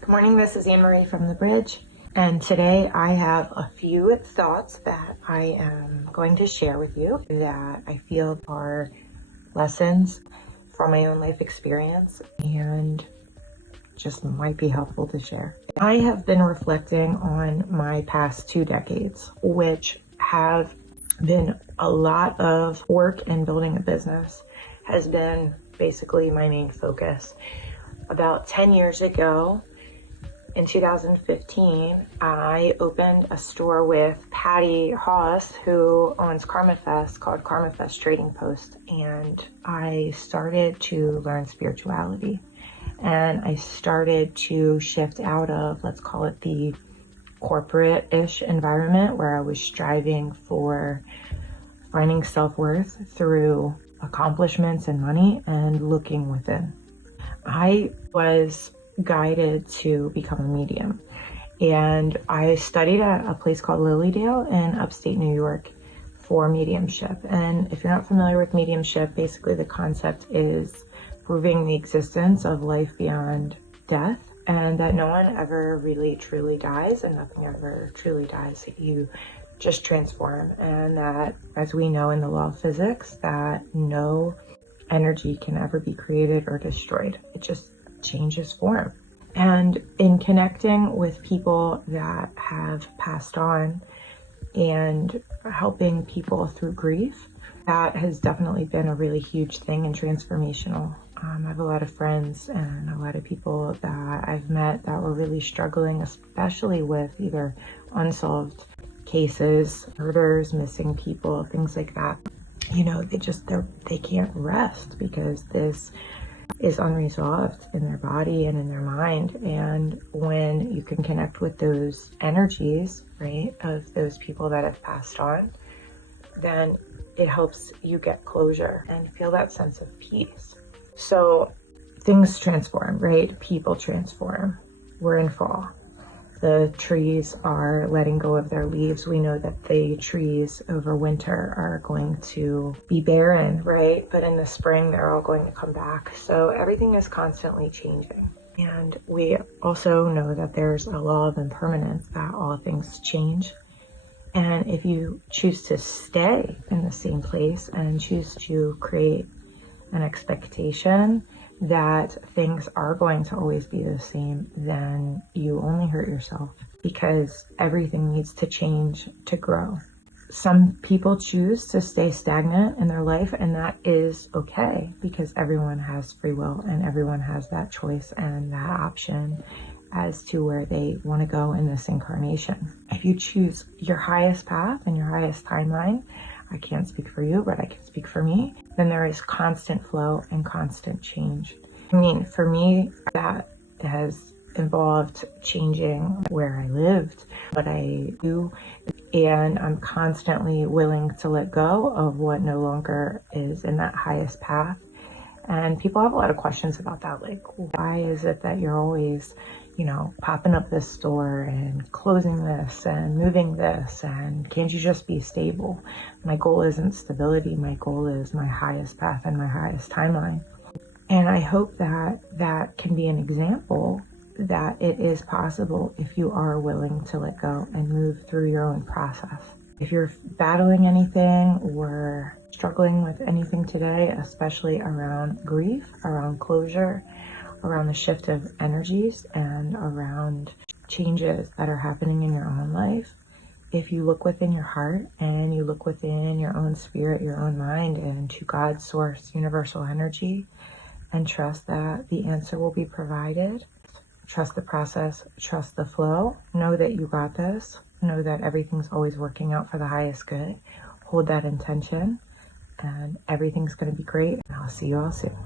Good morning, this is Anne Marie from The Bridge, and today I have a few thoughts that I am going to share with you that I feel are lessons from my own life experience and just might be helpful to share. I have been reflecting on my past 2 decades, which have been a lot of work, and building a business has been basically my main focus. About 10 years ago, in 2015, I opened a store with Patty Haas, who owns KarmaFest, called KarmaFest Trading Post, and I started to learn spirituality. And I started to shift out of, let's call it, the corporate-ish environment where I was striving for finding self-worth through accomplishments and money, and looking within. I was guided to become a medium, and I studied at a place called Lilydale in upstate New York for mediumship. And if you're not familiar with mediumship, basically the concept is proving the existence of life beyond death, and that no one ever really truly dies, and nothing ever truly dies. You just transform, and that, as we know in the law of physics, that no energy can ever be created or destroyed. It just changes form. And in connecting with people that have passed on and helping people through grief, that has definitely been a really huge thing and transformational. I have a lot of friends and a lot of people that I've met that were really struggling, especially with either unsolved cases, murders, missing people, things like that. You know, they can't rest because this is unresolved in their body and in their mind. And when you can connect with those energies, right, of those people that have passed on, then it helps you get closure and feel that sense of peace. So things transform, right? People transform. We're in fall. The trees are letting go of their leaves. We know that the trees over winter are going to be barren, right? But in the spring, they're all going to come back. So everything is constantly changing. And we also know that there's a law of impermanence, that all things change. And if you choose to stay in the same place and choose to create an expectation that things are going to always be the same, then you only hurt yourself, because everything needs to change to grow. Some people choose to stay stagnant in their life, and that is okay, because everyone has free will and everyone has that choice and that option as to where they want to go in this incarnation. If you choose your highest path and your highest timeline, I can't speak for you, but I can speak for me, then there is constant flow and constant change. I mean, for me, that has involved changing where I lived, what I do, and I'm constantly willing to let go of what no longer is in that highest path. And people have a lot of questions about that, like, why is it that you're always, popping up this store and closing this and moving this, and can't you just be stable? My goal isn't stability. My goal is my highest path and my highest timeline. And I hope that that can be an example that it is possible if you are willing to let go and move through your own process. If you're battling anything or struggling with anything today, especially around grief, around closure, around the shift of energies, and around changes that are happening in your own life, if you look within your heart and you look within your own spirit, your own mind, and to God, source, universal energy, and trust that the answer will be provided, trust the process, trust the flow, know that you got this, know that everything's always working out for the highest good, hold that intention, and everything's going to be great. And I'll see you all soon.